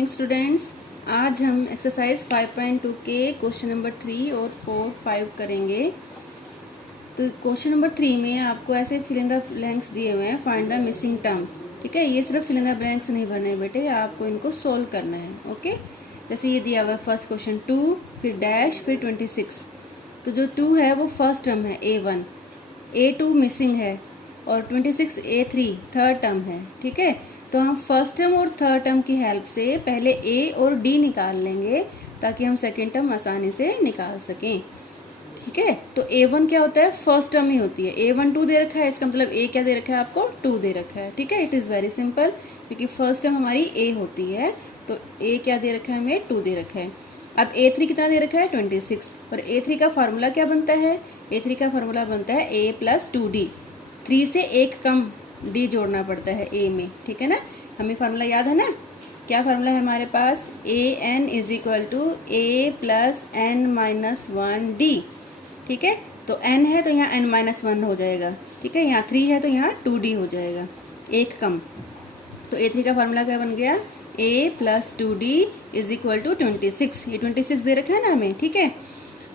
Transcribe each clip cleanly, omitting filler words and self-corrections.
Morning students. आज हम exercise 5.2 के क्वेश्चन नंबर 3 और 4, 5 करेंगे। तो क्वेश्चन नंबर 3 में आपको ऐसे फिल इन द ब्लैंक्स दिए हुए हैं, फाइंड द मिसिंग टर्म। ठीक है, ये सिर्फ फिल इन द ब्लैंक्स नहीं भरने बेटे, आपको इनको सोल्व करना है। ओके, जैसे ये दिया हुआ है फर्स्ट क्वेश्चन 2, फिर डैश, फिर 26। तो जो 2 है वो फर्स्ट टर्म है A1, A2 मिसिंग है और 26 A3 थर्ड टर्म है। ठीक है, तो हम फर्स्ट टर्म और थर्ड टर्म की हेल्प से पहले A और D निकाल लेंगे ताकि हम सेकेंड टर्म आसानी से निकाल सकें। ठीक है, तो A1 क्या होता है, फर्स्ट टर्म ही होती है। A1 2 दे रखा है, इसका मतलब A क्या दे रखा है आपको, 2 दे रखा है। ठीक है, इट इज़ वेरी सिंपल, क्योंकि फर्स्ट टर्म हमारी A होती है, तो A क्या दे रखा है हमें, 2 दे रखा है। अब A3 कितना दे रखा है, 26, और A3 का फार्मूला क्या बनता है, A3 का फार्मूला बनता है A + 2D। 3 से एक कम D जोड़ना पड़ता है A में। ठीक है ना, हमें फार्मूला याद है ना, क्या फार्मूला है हमारे पास, AN = A + n - 1D। ठीक है, तो n है तो यहाँ n-1 हो जाएगा। ठीक है, यहाँ 3 है तो यहाँ 2D हो जाएगा, एक कम। तो A3 का फार्मूला क्या बन गया, A + 2D = 26। ये 26 दे रखा है ना हमें। ठीक है,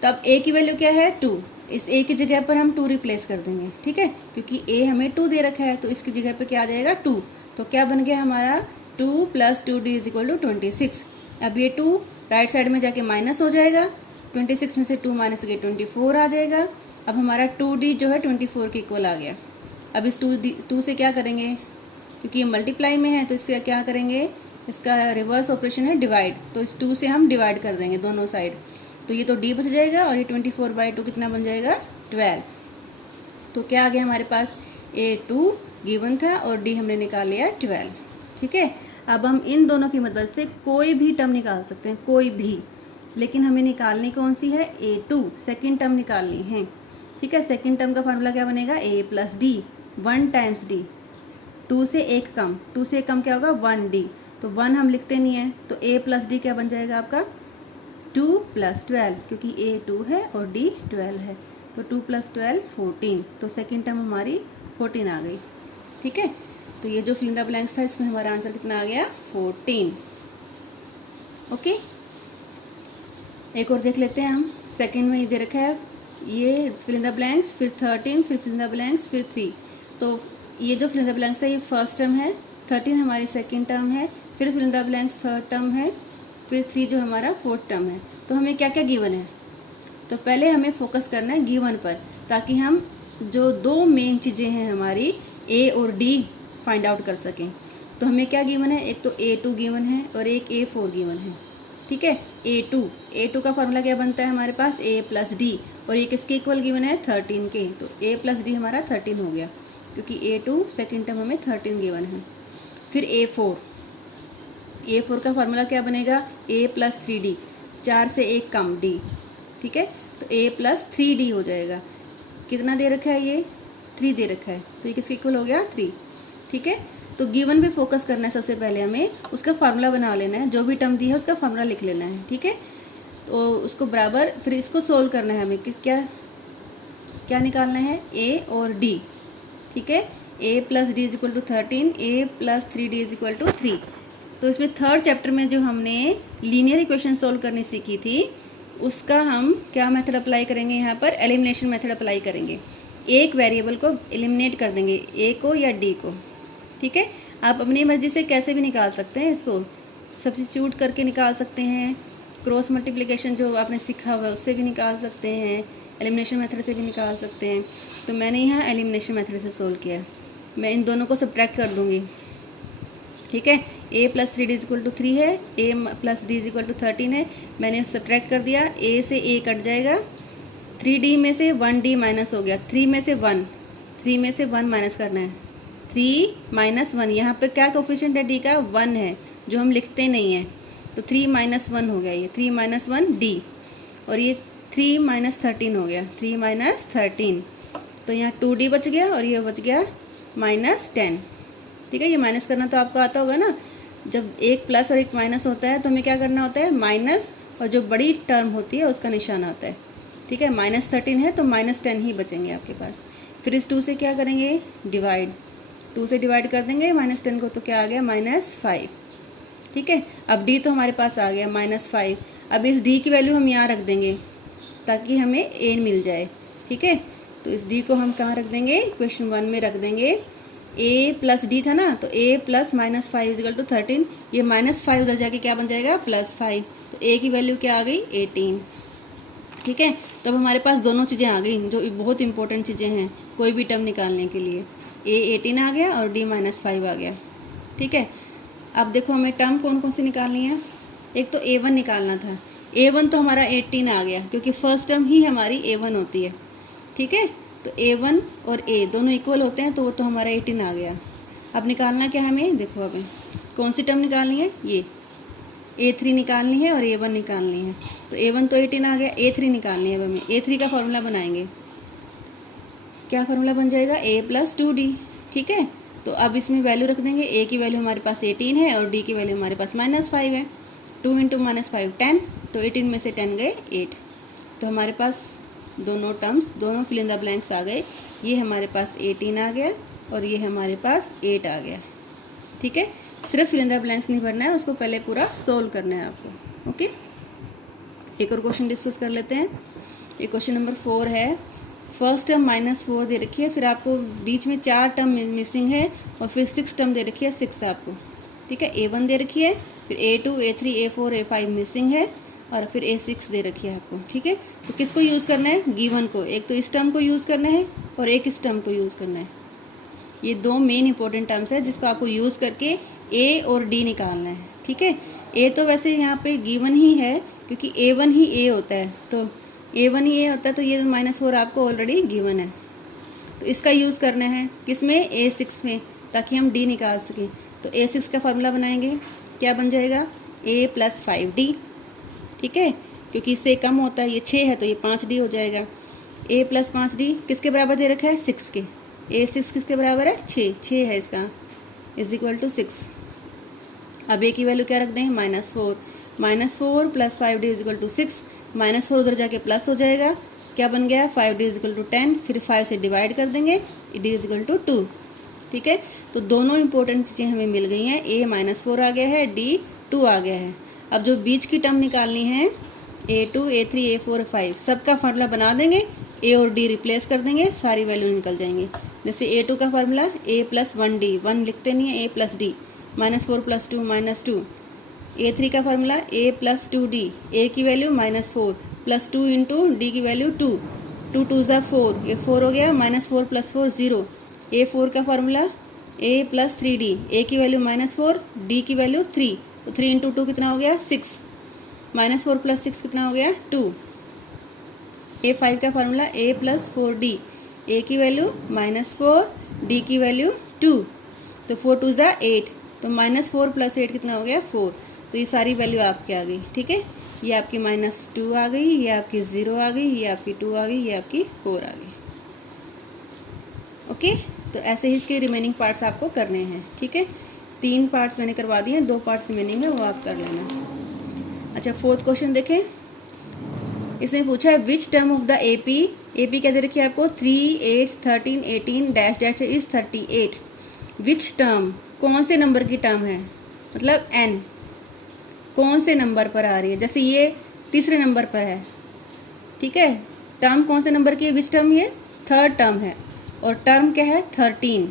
तो अब A की वैल्यू क्या है, 2। इस A की जगह पर हम 2 रिप्लेस कर देंगे। ठीक है, क्योंकि A हमें 2 दे रखा है, तो इसकी जगह पे क्या आ जाएगा, 2। तो क्या बन गया हमारा, 2 + 2D = 26। अब ये 2 राइट साइड में जाके माइनस हो जाएगा, 26 में से 2 माइनस के 24 आ जाएगा। अब हमारा 2D जो है 24 के इक्वल आ गया। अब इस 2 से क्या करेंगे, क्योंकि ये मल्टीप्लाई में है तो इससे क्या करेंगे, इसका रिवर्स ऑपरेशन है डिवाइड, तो इस 2 से हम डिवाइड कर देंगे दोनों साइड। तो ये तो D बच जाएगा और ये 24/2 कितना बन जाएगा, 12। तो क्या आ गया हमारे पास, A2 गिवन था और D हमने निकाल लिया 12। ठीक है, अब हम इन दोनों की मदद से कोई भी टर्म निकाल सकते हैं, कोई भी, लेकिन हमें निकालनी कौन सी है, A2 सेकेंड टर्म निकालनी है। ठीक है, सेकेंड टर्म का फार्मूला क्या बनेगा, A + D, 1 × D। 2 से एक कम, 2 से एक कम क्या होगा, 1D। तो 1 हम लिखते नहीं है, तो A + D क्या बन जाएगा आपका, 2 + 12, क्योंकि A 2 है और D 12 है, तो 2 + 12 14। तो सेकेंड टर्म हमारी 14 आ गई। ठीक है, तो ये जो फिल इन द ब्लैंक्स था इसमें हमारा आंसर कितना आ गया, 14। ओके, एक और देख लेते हैं हम। सेकेंड में ये दे रखा है, ये फिल इन द ब्लैंक्स, फिर 13, फिर फिल इन द ब्लैंक्स, फिर 3। तो ये जो फिल इन द ब्लैंक्स है ये फर्स्ट टर्म है, 13 हमारी सेकेंड टर्म है, फिर fill in the blanks third term है, फिर 3 जो हमारा फोर्थ टर्म है। तो हमें क्या क्या गिवन है, तो पहले हमें फोकस करना है गिवन पर, ताकि हम जो दो मेन चीज़ें हैं हमारी A और D फाइंड आउट कर सकें। तो हमें क्या गिवन है, एक तो A2 गिवन है और एक A4 गिवन है। ठीक है, A2 का फार्मूला क्या बनता है हमारे पास, A + D, और ये किसके इक्वल गिवन है, 13 के। तो A + D हमारा 13 हो गया, क्योंकि A2 सेकेंड टर्म हमें 13 गिवन है। फिर A4 का फार्मूला क्या बनेगा, A + 3D, 4 से एक कम D। ठीक है, तो A + 3D हो जाएगा। कितना दे रखा है, ये 3 दे रखा है, तो ये किसके इक्वल हो गया, 3। ठीक है, तो गिवन पे फोकस करना है, सबसे पहले हमें उसका फार्मूला बना लेना है, जो भी टर्म दी है उसका फार्मूला लिख लेना है। ठीक है, तो उसको बराबर, फिर इसको सोल्व करना है हमें कि क्या क्या निकालना है, A और D। ठीक है, A + D = 13, A + 3D = 3। तो इसमें थर्ड चैप्टर में जो हमने लीनियर इक्वेशन सोल्व करनी सीखी थी, उसका हम क्या मेथड अप्लाई करेंगे, यहाँ पर एलिमिनेशन मेथड अप्लाई करेंगे। एक वेरिएबल को एलिमिनेट कर देंगे, A को या D को। ठीक है, आप अपनी मर्जी से कैसे भी निकाल सकते हैं, इसको सब्स्टिट्यूट करके निकाल सकते हैं, क्रॉस मल्टीप्लिकेशन जो आपने सीखा हुआ है उससे भी निकाल सकते हैं, एलिमिनेशन मेथड से भी निकाल सकते हैं। तो मैंने यहाँ एलिमिनेशन मेथड से सोल्व किया। मैं इन दोनों को सब्ट्रैक्ट कर दूँगी। ठीक है, A + 3D = 3 है, A + D = 13 है। मैंने सब्ट्रैक्ट कर दिया, A से A कट जाएगा, 3D में से 1D माइनस हो गया, 3 में से 1 माइनस करना है, 3 - 1। यहाँ पे क्या कोफिशिएंट है, D का 1 है, जो हम लिखते नहीं हैं, तो 3 - 1 हो गया, ये 3 - 1 D, और ये 3 - 13 हो गया, 3 - 13। तो यहाँ 2D बच गया और ये बच गया -10। ठीक है, ये माइनस करना तो आपको आता होगा ना, जब एक प्लस और एक माइनस होता है तो हमें क्या करना होता है, माइनस, और जो बड़ी टर्म होती है उसका निशान आता है। ठीक है, -13 है तो -10 ही बचेंगे आपके पास। फिर इस 2 से क्या करेंगे, डिवाइड, 2 से डिवाइड कर देंगे -10 को, तो क्या आ गया, -5। ठीक है। अब d तो हमारे पास आ गया -5। अब इस d की वैल्यू हम यहाँ रख देंगे ताकि हमें a मिल जाए, ठीक है। तो इस d को हम कहाँ रख देंगे, क्वेश्चन 1 में रख देंगे। a प्लस d था ना, तो a प्लस -5 इजिकल टू 13। ये -5 उधर जाके क्या बन जाएगा, +5। तो a की वैल्यू क्या आ गई, 18, ठीक है। तो अब हमारे पास दोनों चीज़ें आ गई जो बहुत इंपॉर्टेंट चीज़ें हैं कोई भी टर्म निकालने के लिए। a 18 आ गया और d -5 आ गया, ठीक है। अब देखो हमें टर्म कौन कौन सी निकालनी है। एक तो a1 निकालना था। a1 तो हमारा 18 आ गया क्योंकि फर्स्ट टर्म ही हमारी a1 होती है, ठीक है। तो a1 और a दोनों इक्वल होते हैं तो वो तो हमारा 18 आ गया। अब निकालना क्या हमें, देखो अब कौन सी टर्म निकालनी है, ये a3 निकालनी है और a1 निकालनी है। तो a1 तो 18 आ गया, a3 निकालनी है। अब हमें a3 का फॉर्मूला बनाएंगे। क्या फार्मूला बन जाएगा, a + 2d, ठीक है। तो अब इसमें वैल्यू रख देंगे। a की वैल्यू हमारे पास 18 है और d की वैल्यू हमारे पास -5 है। 2 × -5 10, तो 18 में से 10 गए 8। तो हमारे पास दोनों टर्म्स, दोनों फिल इन द ब्लैंक्स आ गए। ये हमारे पास 18 आ गया और ये हमारे पास 8 आ गया, ठीक है। सिर्फ फिल इन द ब्लैंक्स नहीं भरना है, उसको पहले पूरा सोल्व करना है आपको, ओके। एक और क्वेश्चन डिस्कस कर लेते हैं। ये क्वेश्चन नंबर 4 है। फर्स्ट टर्म -4 दे रखी है, फिर आपको बीच में 4 टर्म मिसिंग है और फिर 6 टर्म दे रखी है, 6 आपको, ठीक है। a1 दे रखी है, फिर a2 a3 a4 a5 missing है और फिर a6 दे रखी है आपको, ठीक है। तो किसको यूज़ करना है, गिवन को। एक तो इस टर्म को यूज़ करना है और एक इस टर्म को यूज़ करना है। ये दो मेन इंपॉर्टेंट टर्म्स है जिसको आपको यूज़ करके a और d निकालना है, ठीक है। a तो वैसे यहाँ पे गिवन ही है क्योंकि a1 ही a होता है, तो a1 ही a होता है, तो ये -4 आपको ऑलरेडी गिवन है। तो इसका यूज़ करना है किसमें, a6 में, ताकि हम d निकाल सकें। तो a6 का फार्मूला बनाएंगे, क्या बन जाएगा, a + 5d, ठीक है। क्योंकि इससे कम होता है, ये 6 है तो ये 5d हो जाएगा। a + 5d किसके बराबर दे रखा है, 6 के। a6 किसके बराबर है, 6 है इसका, = 6। अब a की वैल्यू क्या रख दें, -4। -4 + 5d = 6। -4 उधर जाके प्लस हो जाएगा, क्या बन गया, 5d = 10। फिर 5 से डिवाइड कर देंगे, d = 2, ठीक है। तो दोनों इंपॉर्टेंट चीज़ें हमें मिल गई हैं। a -4 आ गया है, d 2 आ गया है। अब जो बीच की टर्म निकालनी है, a2 a3 a4 a5 सबका फार्मूला बना देंगे, a और d रिप्लेस कर देंगे, सारी वैल्यू निकल जाएंगी। जैसे a2 का फार्मूला a + 1d, 1 लिखते नहीं है, a + d, -4 + 2 -2। a3 का फार्मूला a + 2d, a की वैल्यू -4 + 2 × d की वैल्यू 2, 2 2 = 4, ये 4 हो गया, -4 + 4 0। a4 का फार्मूला a + 3d, a की वैल्यू -4, d की वैल्यू 3, तो 3 × 2 कितना हो गया, 6, -4 + 6 कितना हो गया, 2। a5 का फार्मूला a + 4d, a की वैल्यू -4, d की वैल्यू 2, तो 4 2 = 8, तो -4 + 8 कितना हो गया, 4। तो ये सारी वैल्यू आपकी आ गई, ठीक है। ये आपकी -2 आ गई, ये आपकी 0 आ गई, ये आपकी 2 आ गई, ये आपकी 4 आ गई, ओके। तो ऐसे ही इसके रिमेनिंग पार्ट्स आपको करने हैं, ठीक है। 3 पार्ट्स मैंने करवा दिए, 2 पार्ट्स रिमेनिंग है, वो आप कर लेना। अच्छा, 4th क्वेश्चन देखें। इसमें पूछा है which term of the AP क्या दे रखी है आपको, 3 8 13 18 डैश इज 38। विच टर्म, कौन से नंबर की टर्म है, मतलब n कौन से नंबर पर आ रही है। जैसे ये तीसरे नंबर पर है, ठीक है। टर्म कौन से नंबर की है, विच टर्म, ये 3rd टर्म है और टर्म क्या है, 13,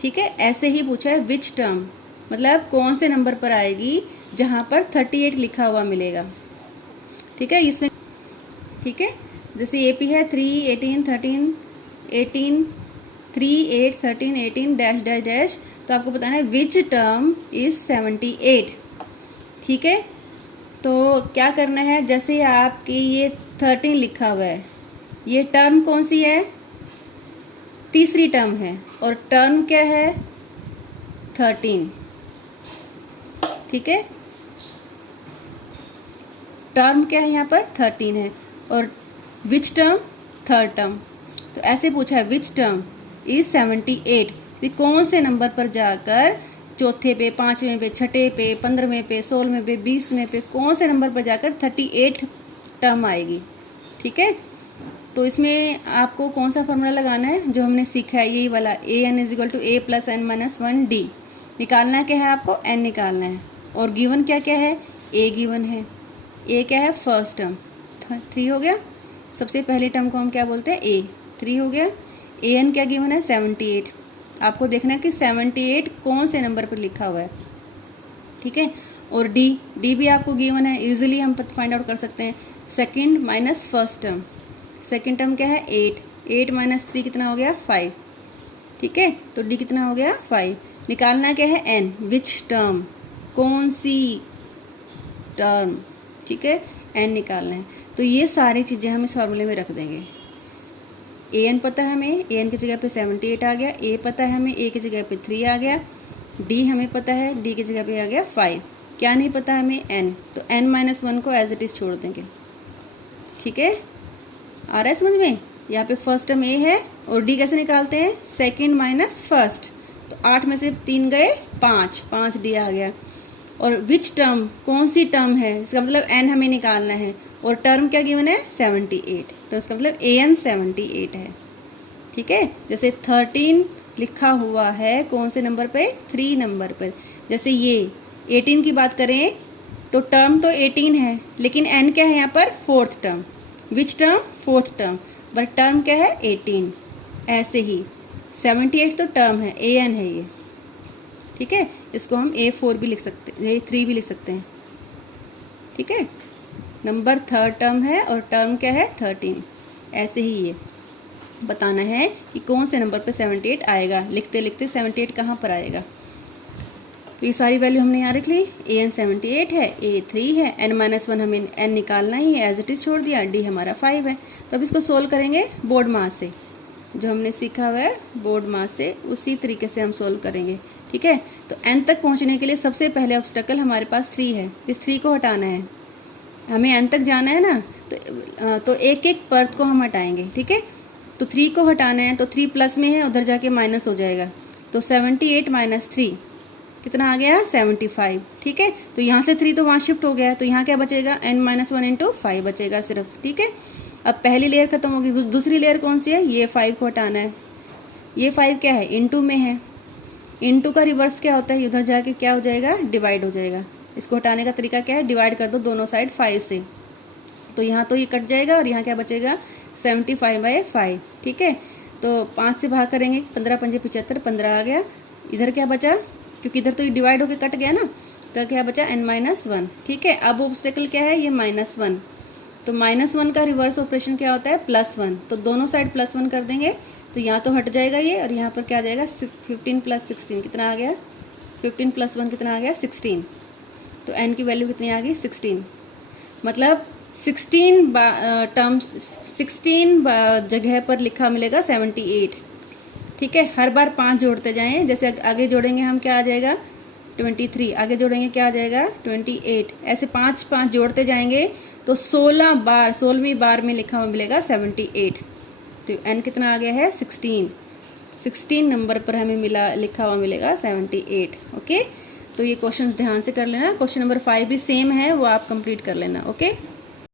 ठीक है। ऐसे ही पूछा है विच टर्म, मतलब कौन से नंबर पर आएगी जहाँ पर 38 लिखा हुआ मिलेगा, ठीक है। इसमें ठीक है, जैसे AP है 3 18 13 18 3 8 13 18 डैश डैश डैश, तो आपको बताना है विच टर्म इज 78, ठीक है। तो क्या करना है, जैसे आपकी ये 13 लिखा हुआ है, ये टर्म कौन सी है, तीसरी टर्म है और टर्म क्या है, 13, ठीक है। टर्म क्या है यहाँ पर, 13 है और विच टर्म, 3rd टर्म। तो ऐसे पूछा है विच टर्म इज 78, कि कौन से नंबर पर जाकर, चौथे पे, 5वें पे, 6ठे पे, 15वें पे, 16वें पे, 20वें पे, कौन से नंबर पर जाकर 38 टर्म आएगी, ठीक है। तो इसमें आपको कौन सा फार्मूला लगाना है, जो हमने सीखा है यही वाला, an = a + n - 1d। निकालना क्या है आपको, n निकालना है, और गिवन क्या क्या है, ए गिवन है, ए क्या है फर्स्ट टर्म, 3 हो गया, सबसे पहली टर्म को हम क्या बोलते हैं ए, 3 हो गया। ए एन क्या गिवन है 78, आपको देखना है कि 78 कौन से नंबर पर लिखा हुआ है, ठीक है। और डी, डी भी आपको गिवन है, इजीली हम फाइंड आउट कर सकते हैं, second minus first term, second term क्या है 8, 8 माइनस 3 कितना हो गया 5, ठीक है। तो डी कितना हो गया 5। निकालना क्या है एन, विच टर्म, कौन सी टर्म, ठीक है, एन निकालना है। तो ये सारी चीज़ें हम इस फॉर्मूले में रख देंगे। ए एन पता है हमें, ए एन की जगह पे 78 आ गया, ए पता है हमें, ए की जगह पे 3 आ गया, डी हमें पता है, डी की जगह पे आ गया 5, क्या नहीं पता हमें एन, तो एन माइनस 1 को एज इट इज़ छोड़ देंगे, ठीक है। आ रहा है समझ में, यहाँ पे फर्स्ट टर्म ए है और डी कैसे निकालते हैं, सेकंड माइनस फर्स्ट, तो 8 में से 3 गए 5, 5 डी आ गया। और विच टर्म, कौन सी टर्म है, इसका मतलब एन हमें निकालना है, और टर्म क्या गिवन है 78, तो इसका मतलब ए एन 78 है, ठीक है। जैसे 13 लिखा हुआ है कौन से नंबर पे, 3 नंबर पर। जैसे ये 18 की बात करें तो टर्म तो 18 है, लेकिन एन क्या है यहाँ पर, fourth term, which term, fourth term, but term क्या है 18। ऐसे ही 78 तो टर्म है, ए एन है ये, ठीक है। इसको हम A4 भी लिख सकते हैं, A3 भी लिख सकते हैं, ठीक है। नंबर थर्ड टर्म है और टर्म क्या है 13। ऐसे ही ये बताना है कि कौन से नंबर पे 78 आएगा, लिखते लिखते 78 कहाँ पर आएगा। तो ये सारी वैल्यू हमने यहाँ रख ली, ए एन 78 है, ए 3 है, n माइनस 1 हमें n निकालना ही है, एज इट इज़ छोड़ दिया, डी हमारा 5 है। तो अब इसको सोल्व करेंगे बोर्ड मास से, जो हमने सीखा हुआ है बोर्ड मास से, उसी तरीके से हम सोल्व करेंगे, ठीक है। तो n तक पहुँचने के लिए सबसे पहले ऑब्स्टेकल हमारे पास 3 है, इस 3 को हटाना है, हमें n तक जाना है ना, तो एक एक परत को हम हटाएंगे, ठीक है। तो 3 को हटाना है, तो 3 प्लस में है, उधर जाके माइनस हो जाएगा, तो 78 माइनस 3 कितना आ गया 75, ठीक है। तो यहाँ से 3 तो वहाँ शिफ्ट हो गया है, तो यहाँ क्या बचेगा n माइनस 1 इंटू 5 बचेगा सिर्फ, ठीक है। अब पहली लेयर खत्म होगी, दूसरी लेयर कौन सी है, ये 5 को हटाना है, ये 5 क्या है इंटू में है, इंटू का रिवर्स क्या होता है, उधर जाके क्या हो जाएगा डिवाइड हो जाएगा। इसको हटाने का तरीका क्या है, डिवाइड कर दो दोनों साइड 5 से, तो यहाँ तो ये कट जाएगा और यहाँ क्या बचेगा 75/5, ठीक है। तो 5 से भाग करेंगे, 15 पंजे 75, 15 आ गया। इधर क्या बचा, क्योंकि इधर तो ये डिवाइड होके कट गया ना, तो क्या बचा n माइनस 1, ठीक है। अब ऑब्स्टेकल क्या है, ये -1, तो -1 का रिवर्स ऑपरेशन क्या होता है +1, तो दोनों साइड +1 कर देंगे, तो यहाँ तो हट जाएगा ये, और यहाँ पर क्या आ जाएगा 15 + 16 कितना आ गया, 15 + 1 कितना आ गया 16, तो n की वैल्यू कितनी आ गई 16। मतलब 16 टर्म्स 16 जगह पर लिखा मिलेगा 78, ठीक है। हर बार 5 जोड़ते जाएं, जैसे आगे जोड़ेंगे हम क्या आ जाएगा 23, आगे जोड़ेंगे क्या आ जाएगा 28, ऐसे 5 जोड़ते जाएंगे तो 16 बार 16वीं बार में लिखा हुआ मिलेगा 78। तो n कितना आ गया है 16 नंबर पर हमें लिखा हुआ मिलेगा 78, ओके। तो ये क्वेश्चन ध्यान से कर लेना, क्वेश्चन नंबर 5 भी सेम है, वो आप कंप्लीट कर लेना, ओके।